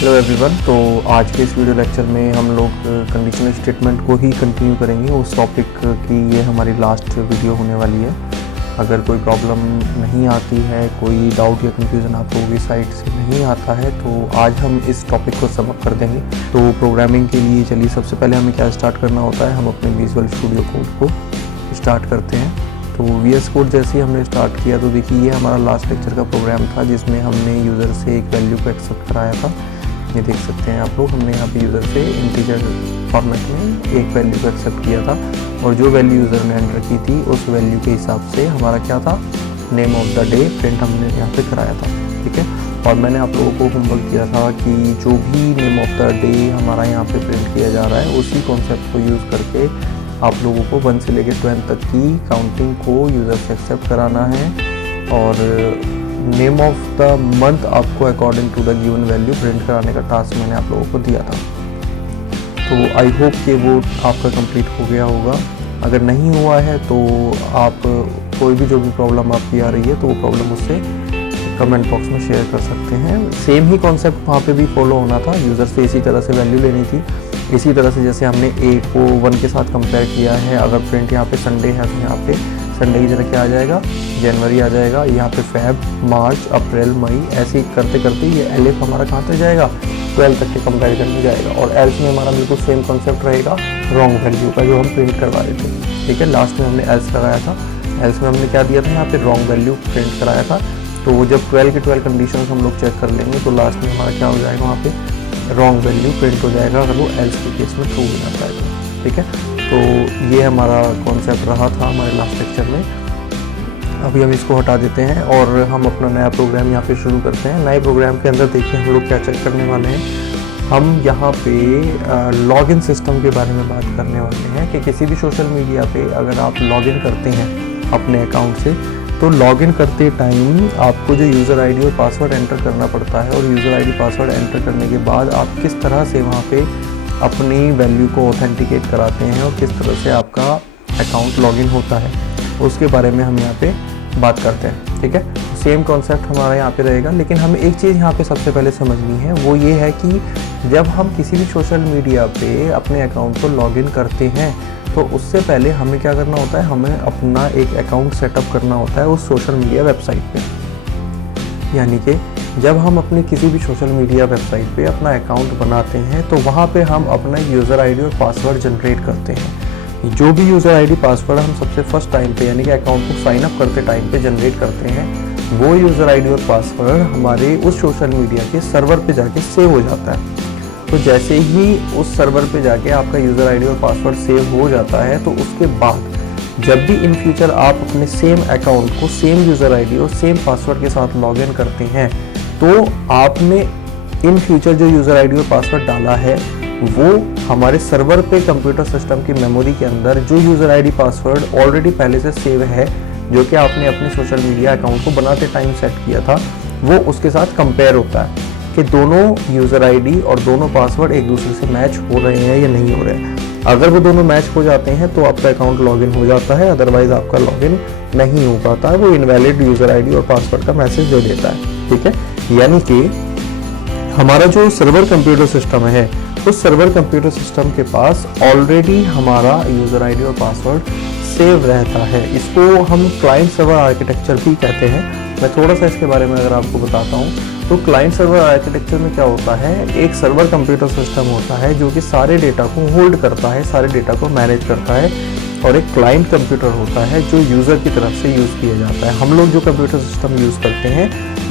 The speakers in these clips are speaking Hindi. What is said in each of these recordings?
Hello everyone. तो आज के इस वीडियो लेक्चर में हम लोग कंडीशनल स्टेटमेंट को ही कंटिन्यू करेंगे। उस टॉपिक की ये हमारी लास्ट वीडियो होने वाली है। अगर कोई प्रॉब्लम नहीं आती है, कोई डाउट या कंफ्यूजन आप लोगों की साइड से नहीं आता है तो आज हम इस टॉपिक को समअप कर देंगे। तो प्रोग्रामिंग के लिए चलिए सबसे पहले हमें क्या स्टार्ट करना होता है, हम अपने विजुअल स्टूडियो कोड को स्टार्ट करते हैं। तो VS कोड जैसे ही हमने स्टार्ट किया तो देखिए ये हमारा लास्ट लेक्चर का प्रोग्राम था जिसमें हमने यूज़र से एक वैल्यू को एक्सेप्ट कराया था। ये देख सकते हैं आप लोग, हमने यहाँ पे यूज़र से इंटीजर फॉर्मेट में एक वैल्यू को एक्सेप्ट किया था और जो वैल्यू यूज़र ने एंटर की थी उस वैल्यू के हिसाब से हमारा क्या था, name of the day print हमने यहाँ पे कराया था। ठीक है, और मैंने आप लोगों को होमवर्क किया था कि जो भी नेम ऑफ द डे हमारा यहाँ पे प्रिंट किया जा रहा है उसी कॉन्सेप्ट को यूज़ करके आप लोगों को 1 से लेकर 12 तक की काउंटिंग को यूज़र से एक्सेप्ट कराना है और नेम ऑफ द मंथ आपको according to the given value print कराने का टास्क मैंने आप लोगों को दिया था। तो आई होप कि वो आपका कंप्लीट हो गया होगा। अगर नहीं हुआ है तो आप कोई भी जो भी प्रॉब्लम आपकी आ रही है तो वो प्रॉब्लम उससे कमेंट बॉक्स में शेयर कर सकते हैं। सेम ही कॉन्सेप्ट वहाँ पे भी फॉलो होना था, यूज़र से इसी तरह से वैल्यू लेनी थी। इसी तरह से जैसे हमने ए को 1 के साथ कंपेयर किया है, अगर प्रिंट यहाँ पे संडे है तो यहाँ पे संडे की जगह क्या आ जाएगा, जनवरी आ जाएगा। यहाँ पे फेब, मार्च, अप्रैल, मई, ऐसे ही करते करते ये एलिफ हमारा कहाँ तक जाएगा, 12 तक के कंपेरिजन में जाएगा। और एल्स में हमारा बिल्कुल सेम कॉन्सेप्ट रहेगा रॉन्ग वैल्यू का जो हम प्रिंट करवा रहे थे। ठीक है, लास्ट में हमने एल्स लगाया था, एल्स में हमने क्या दिया था, यहाँ पे रॉन्ग वैल्यू प्रिंट कराया था। तो वो जब 12 के 12 कंडीशन हम लोग चेक कर लेंगे तो लास्ट में हमारा क्या हो जाएगा, वहाँ पे रॉन्ग वैल्यू प्रिंट हो जाएगा अगर वो एल्स के केस में ट्रू हो जाता है तो। ठीक है, तो ये हमारा कॉन्सेप्ट रहा था हमारे लास्ट लेक्चर में। अभी हम इसको हटा देते हैं और हम अपना नया प्रोग्राम यहाँ पे शुरू करते हैं। नए प्रोग्राम के अंदर देखिए हम लोग क्या चेक करने वाले हैं, हम यहाँ पे लॉगिन सिस्टम के बारे में बात करने वाले हैं कि किसी भी सोशल मीडिया पे अगर आप लॉगिन करते हैं अपने अकाउंट से तो लॉगिन करते टाइम आपको जो यूज़र आईडी और पासवर्ड एंटर करना पड़ता है और यूज़र आईडी पासवर्ड एंटर करने के बाद आप किस तरह से वहाँ पे अपनी वैल्यू को ऑथेंटिकेट कराते हैं और किस तरह से आपका अकाउंट लॉगिन होता है, उसके बारे में हम यहाँ पे बात करते हैं। ठीक है, सेम कॉन्सेप्ट हमारा यहाँ पे रहेगा, लेकिन हमें एक चीज़ यहाँ पे सबसे पहले समझनी है, वो ये है कि जब हम किसी भी सोशल मीडिया पे अपने अकाउंट को लॉगिन करते हैं तो उससे पहले हमें क्या करना होता है, हमें अपना एक अकाउंट सेटअप करना होता है उस सोशल मीडिया वेबसाइट पे। यानी कि जब हम अपनी किसी भी सोशल मीडिया वेबसाइट पे अपना अकाउंट बनाते हैं तो वहाँ पे हम अपना यूज़र आईडी और पासवर्ड जनरेट करते हैं। जो भी यूज़र आईडी पासवर्ड हम सबसे फर्स्ट टाइम पे यानी कि अकाउंट को साइन अप करते टाइम पे जनरेट करते हैं, वो यूज़र आईडी और पासवर्ड हमारे उस सोशल मीडिया के सर्वर पे जाके सेव हो जाता है। तो जैसे ही उस सर्वर पे जाके आपका यूज़र आईडी और पासवर्ड सेव हो जाता है तो उसके बाद जब भी इन फ्यूचर आप अपने सेम अकाउंट को सेम यूज़र आईडी और सेम पासवर्ड के साथ लॉगिन करते हैं तो आपने इन फ्यूचर जो यूज़र आईडी और पासवर्ड डाला है वो हमारे सर्वर पे कंप्यूटर सिस्टम की मेमोरी के अंदर जो यूज़र आईडी पासवर्ड ऑलरेडी पहले से सेव है, जो कि आपने अपने सोशल मीडिया अकाउंट को बनाते टाइम सेट किया था, वो उसके साथ कंपेयर होता है कि दोनों यूज़र आईडी और दोनों पासवर्ड एक दूसरे से मैच हो रहे हैं या नहीं हो रहे हैं। अगर वो दोनों मैच हो जाते हैं तो आपका अकाउंट लॉगिन हो जाता है, अदरवाइज आपका लॉगिन नहीं हो पाता है, वो इनवैलिड यूज़र आईडी और पासवर्ड का मैसेज दे देता है। ठीक है, यानी कि हमारा जो सर्वर कंप्यूटर सिस्टम है उस सर्वर कंप्यूटर सिस्टम के पास ऑलरेडी हमारा यूज़र आईडी और पासवर्ड सेव रहता है। इसको हम क्लाइंट सर्वर आर्किटेक्चर भी कहते हैं। मैं थोड़ा सा इसके बारे में अगर आपको बताता हूँ तो क्लाइंट सर्वर आर्किटेक्चर में क्या होता है, एक सर्वर कंप्यूटर सिस्टम होता है जो कि सारे डेटा को होल्ड करता है, सारे डेटा को मैनेज करता है, और एक क्लाइंट कंप्यूटर होता है जो यूज़र की तरफ से यूज़ किया जाता है। हम लोग जो कंप्यूटर सिस्टम यूज़ करते हैं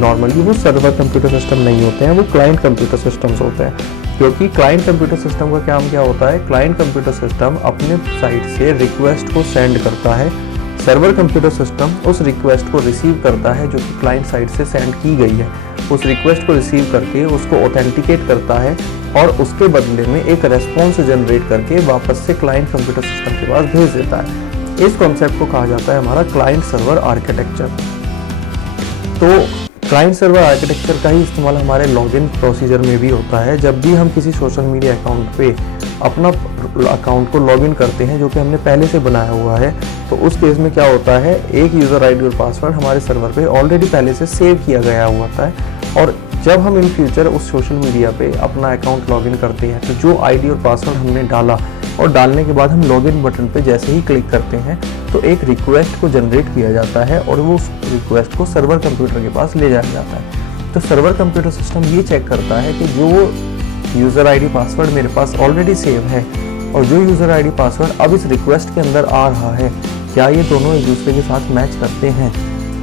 नॉर्मली वो सर्वर कंप्यूटर सिस्टम नहीं होते हैं, वो क्लाइंट कंप्यूटर सिस्टम्स होते हैं। क्योंकि क्लाइंट कंप्यूटर सिस्टम का काम क्या होता है, क्लाइंट कंप्यूटर सिस्टम अपने साइट से रिक्वेस्ट को सेंड करता है, सर्वर कंप्यूटर सिस्टम उस रिक्वेस्ट को रिसीव करता है जो कि क्लाइंट साइट से सेंड की गई है, उस रिक्वेस्ट को रिसीव करके उसको ऑथेंटिकेट करता है और उसके बदले में एक रेस्पॉन्स जनरेट करके वापस से क्लाइंट कंप्यूटर सिस्टम के पास भेज देता है। इस कॉन्सेप्ट को कहा जाता है हमारा क्लाइंट सर्वर आर्किटेक्चर। तो क्लाइंट सर्वर आर्किटेक्चर का ही इस्तेमाल हमारे लॉगिन प्रोसीजर में भी होता है। जब भी हम किसी सोशल मीडिया अकाउंट पे अपना अकाउंट को लॉगिन करते हैं जो कि हमने पहले से बनाया हुआ है, तो उस केस में क्या होता है, एक यूज़र आईडी और पासवर्ड हमारे सर्वर पे ऑलरेडी पहले से सेव किया गया हुआ होता है और जब हम इन फ्यूचर उस सोशल मीडिया पे अपना अकाउंट लॉगिन करते हैं तो जो आईडी और पासवर्ड हमने डाला और डालने के बाद हम लॉगिन बटन पे जैसे ही क्लिक करते हैं तो एक रिक्वेस्ट को जनरेट किया जाता है और वो उस रिक्वेस्ट को सर्वर कंप्यूटर के पास ले जाया जाता है। तो सर्वर कंप्यूटर सिस्टम ये चेक करता है कि जो यूज़र आईडी पासवर्ड मेरे पास ऑलरेडी सेव है और जो यूज़र आईडी पासवर्ड अब इस रिक्वेस्ट के अंदर आ रहा है, क्या ये दोनों एक दूसरे के साथ मैच करते हैं।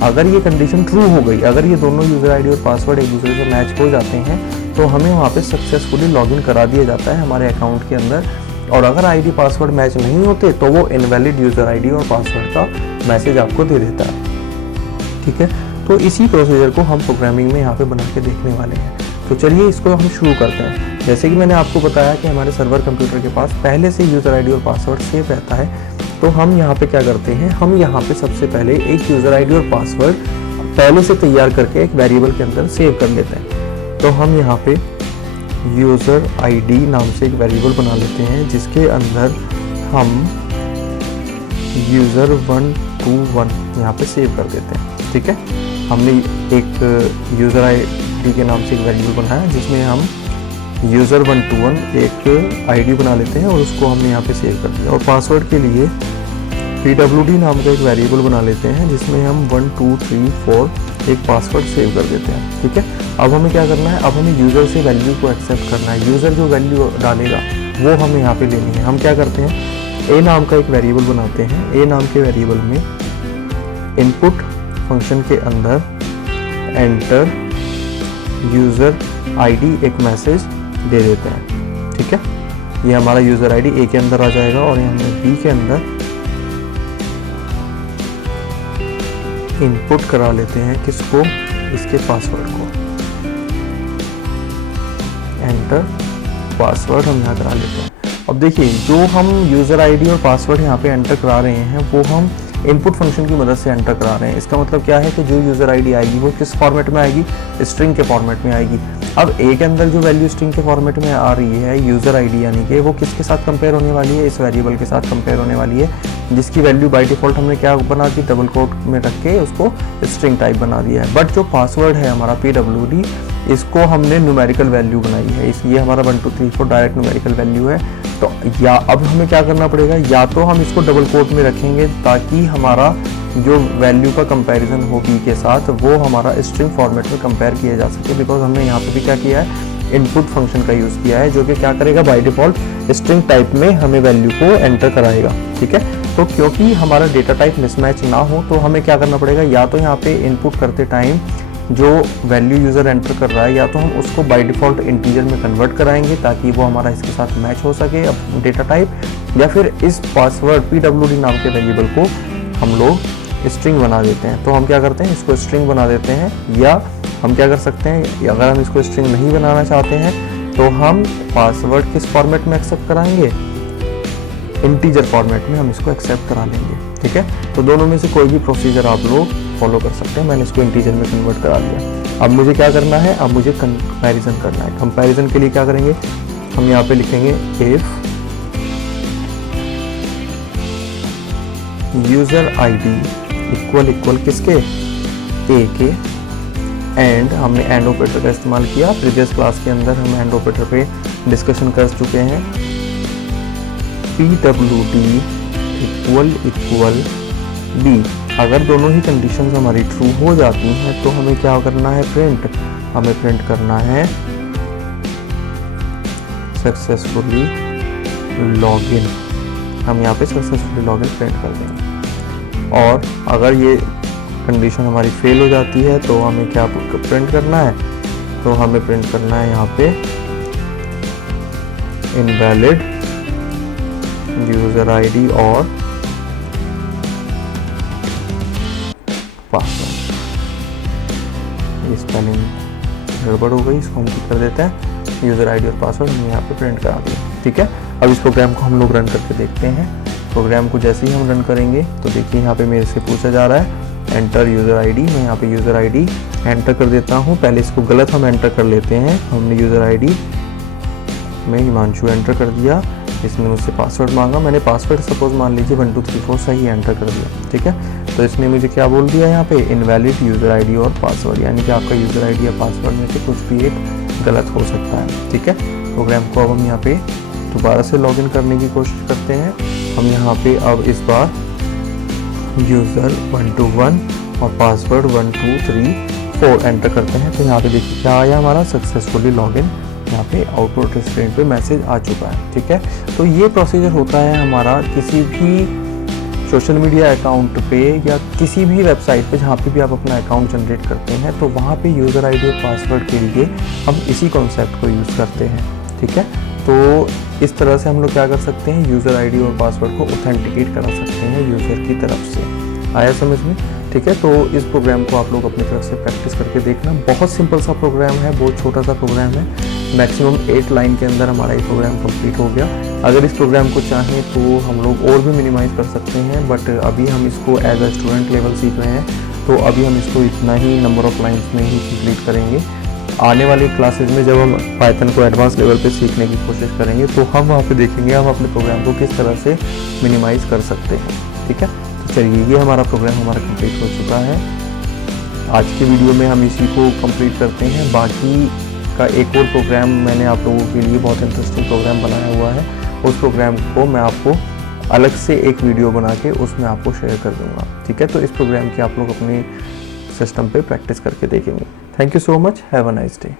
अगर ये कंडीशन ट्रू हो गई, अगर ये दोनों यूज़र आईडी और पासवर्ड एक दूसरे से मैच हो जाते हैं तो हमें वहाँ पे सक्सेसफुली लॉगिन करा दिया जाता है हमारे अकाउंट के अंदर। और अगर आईडी पासवर्ड मैच नहीं होते तो वो इनवैलिड यूज़र आईडी और पासवर्ड का मैसेज आपको दे देता है। ठीक है, तो इसी प्रोसीजर को हम प्रोग्रामिंग में यहाँ पे बना के देखने वाले हैं। तो चलिए इसको हम शुरू करते हैं। जैसे कि मैंने आपको बताया कि हमारे सर्वर कंप्यूटर के पास पहले से यूज़र आईडी और पासवर्ड सेव रहता है, तो हम यहाँ पे क्या करते हैं, हम यहाँ पे सबसे पहले एक यूज़र आईडी और पासवर्ड पहले से तैयार करके एक वेरिएबल के अंदर सेव कर लेते हैं। तो हम यहाँ पे यूज़र आईडी नाम से एक वेरिएबल बना लेते हैं जिसके अंदर हम user121 यहाँ पे सेव कर देते हैं। ठीक है, हमने एक यूज़र आईडी के नाम से एक वेरिएबल बनाया जिसमें हम user121 एक आईडी बना लेते हैं और उसको हमने यहाँ पे सेव कर दिया। और पासवर्ड के लिए pwd नाम का एक वेरिएबल बना लेते हैं जिसमें हम 1 2 3 4 एक पासवर्ड सेव कर देते हैं। ठीक है, अब हमें क्या करना है, अब हमें यूज़र से वैल्यू को एक्सेप्ट करना है। यूज़र जो वैल्यू डालेगा वो हमें यहाँ पे लेनी है। हम क्या करते हैं, ए नाम का एक वेरिएबल बनाते हैं। ए नाम के वेरिएबल में इनपुट फंक्शन के अंदर एंटर यूज़र आईडी एक मैसेज दे देते हैं। ठीक है, ये हमारा यूज़र आईडी ए के अंदर आ जाएगा और हमने बी के अंदर इनपुट करा लेते हैं किसको, इसके पासवर्ड को। एंटर पासवर्ड हम यहाँ करा लेते हैं। अब देखिए जो हम यूज़र आईडी और पासवर्ड यहाँ पे एंटर करा रहे हैं वो हम इनपुट फंक्शन की मदद से एंटर करा रहे हैं। इसका मतलब क्या है कि जो यूज़र आईडी आएगी वो किस फॉर्मेट में आएगी, स्ट्रिंग के फॉर्मेट में आएगी। अब ए के अंदर जो वैल्यू स्ट्रिंग के फॉर्मेट में आ रही है यूज़र आईडी, यानी कि वो किसके साथ कंपेयर होने वाली है, इस वेरिएबल के साथ कंपेयर होने वाली है जिसकी वैल्यू बाय डिफ़ॉल्ट हमने क्या बना दी, डबल कोट में रख के उसको स्ट्रिंग टाइप बना दिया है। बट जो पासवर्ड है हमारा pwd, इसको हमने न्यूमेरिकल वैल्यू बनाई है। ये हमारा 1 2 3 4 डायरेक्ट न्यूमेरिकल वैल्यू है। तो या अब हमें क्या करना पड़ेगा, या तो हम इसको डबल कोट में रखेंगे ताकि हमारा जो वैल्यू का कंपैरिजन हो बी के साथ वो हमारा स्ट्रिंग फॉर्मेट में कंपेयर किया जा सके। बिकॉज हमने यहाँ पे भी क्या किया है, इनपुट फंक्शन का यूज़ किया है जो कि क्या करेगा, बाय डिफ़ॉल्ट स्ट्रिंग टाइप में हमें वैल्यू को एंटर कराएगा। ठीक है, तो क्योंकि हमारा डेटा टाइप मिसमैच ना हो तो हमें क्या करना पड़ेगा, या तो यहाँ पे इनपुट करते टाइम जो वैल्यू यूज़र एंटर कर रहा है या तो हम उसको बाय डिफ़ॉल्ट इंटीजर में कन्वर्ट कराएंगे ताकि वो हमारा इसके साथ मैच हो सके अब डेटा टाइप, या फिर इस पासवर्ड pwd नाम के वेरिएबल को हम लोग स्ट्रिंग बना देते हैं। तो हम क्या करते हैं, इसको स्ट्रिंग बना देते हैं। या हम क्या कर सकते हैं, अगर हम इसको स्ट्रिंग नहीं बनाना चाहते हैं तो हम पासवर्ड किस फॉर्मेट में एक्सेप्ट कराएंगे, इंटीजर फॉर्मेट में हम इसको एक्सेप्ट करा लेंगे। ठीक है, तो दोनों में से कोई भी प्रोसीजर आप लोग फॉलो कर सकते हैं। मैंने इसको इंटीजर में कन्वर्ट करा दिया। अब मुझे क्या करना है, अब मुझे कंपैरिजन करना है। कंपैरिजन के लिए क्या करेंगे, हम यहाँ पे लिखेंगे if user ID equal equal किसके, ए के, एंड हमने एंड ऑपरेटर का इस्तेमाल किया। प्रीवियस क्लास के अंदर हम एंड ऑपरेटर पे डिस्कशन कर चुके हैं। pwd इक्वल इक्वल b, अगर दोनों ही कंडीशंस हमारी ट्रू हो जाती हैं तो हमें क्या करना है, प्रिंट, हमें प्रिंट करना है सक्सेसफुली लॉगिन। हम यहाँ पे सक्सेसफुली लॉगिन प्रिंट कर देंगे। और अगर ये कंडीशन हमारी फेल हो जाती है तो हमें क्या प्रिंट करना है, तो हमें प्रिंट करना है यहाँ पे इनवैलिड यूज़र आईडी और पासवर्ड। ये स्पेलिंग गड़बड़ हो गई, इसको हम ठीक कर देते हैं। यूज़र आईडी और पासवर्ड हमने यहाँ पे प्रिंट करा दिया। ठीक है, अब इस प्रोग्राम को हम लोग रन करके देखते हैं। प्रोग्राम को जैसे ही हम रन करेंगे तो देखिए यहाँ पे मेरे से पूछा जा रहा है एंटर यूज़र आईडी। मैं यहाँ पे यूज़र आईडी एंटर कर देता हूँ। पहले इसको गलत हम एंटर कर लेते हैं। हमने यूज़र आईडी में हिमांशु एंटर कर दिया, इसने मुझसे पासवर्ड मांगा, मैंने पासवर्ड सपोज मान लीजिए 1 2 3 4 सही एंटर कर दिया। ठीक है, तो इसने मुझे क्या बोल दिया यहाँ पे, इनवैलिड यूज़र आईडी और पासवर्ड, यानी कि आपका यूज़र आईडी या पासवर्ड में से कुछ भी एक गलत हो सकता है। ठीक है, प्रोग्राम को अब हम यहाँ पे दोबारा से लॉगिन करने की कोशिश करते हैं। हम यहाँ पे अब इस बार यूज़र 121 और पासवर्ड 1234 एंटर करते हैं। तो यहाँ पे देखिए क्या आया, हमारा सक्सेसफुली लॉगिन, यहाँ पे आउटपुट स्क्रीन पे मैसेज आ चुका है। ठीक है, तो ये प्रोसीजर होता है हमारा किसी भी सोशल मीडिया अकाउंट पे या किसी भी वेबसाइट पे जहाँ पे भी आप अपना अकाउंट जनरेट करते हैं, तो वहाँ पे यूज़र आईडी और पासवर्ड के लिए हम इसी कॉन्सेप्ट को यूज़ करते हैं। ठीक है, तो इस तरह से हम लोग क्या कर सकते हैं, यूज़र आईडी और पासवर्ड को ऑथेंटिकेट करा सकते हैं यूज़र की तरफ से। आया समझ में? ठीक है, तो इस प्रोग्राम को आप लोग अपनी तरफ से प्रैक्टिस करके देखना। बहुत सिंपल सा प्रोग्राम है, बहुत छोटा सा प्रोग्राम है, मैक्सिमम 8 लाइन के अंदर हमारा ये प्रोग्राम कंप्लीट हो गया। अगर इस प्रोग्राम को चाहें तो हम लोग और भी मिनिमाइज़ कर सकते हैं, बट अभी हम इसको एज अ स्टूडेंट लेवल सीख रहे हैं, तो अभी हम इसको इतना ही नंबर ऑफ लाइन्स में ही कंप्लीट करेंगे। आने वाली क्लासेज में जब हम पाइथन को एडवांस लेवल पे सीखने की कोशिश करेंगे, तो हम वहाँ पे देखेंगे हम अपने प्रोग्राम को किस तरह से मिनिमाइज़ कर सकते हैं। ठीक है, तो चलिए, ये हमारा प्रोग्राम हमारा कंप्लीट हो चुका है। आज की वीडियो में हम इसी को कंप्लीट करते हैं। बाकी का एक और प्रोग्राम मैंने आप लोगों के लिए बहुत इंटरेस्टिंग प्रोग्राम बनाया हुआ है, उस प्रोग्राम को मैं आपको अलग से एक वीडियो बना के उसमें आपको शेयर कर दूंगा। ठीक है, तो इस प्रोग्राम की आप लोग अपने सिस्टम पे प्रैक्टिस करके देखेंगे। Thank you so much, have a nice day.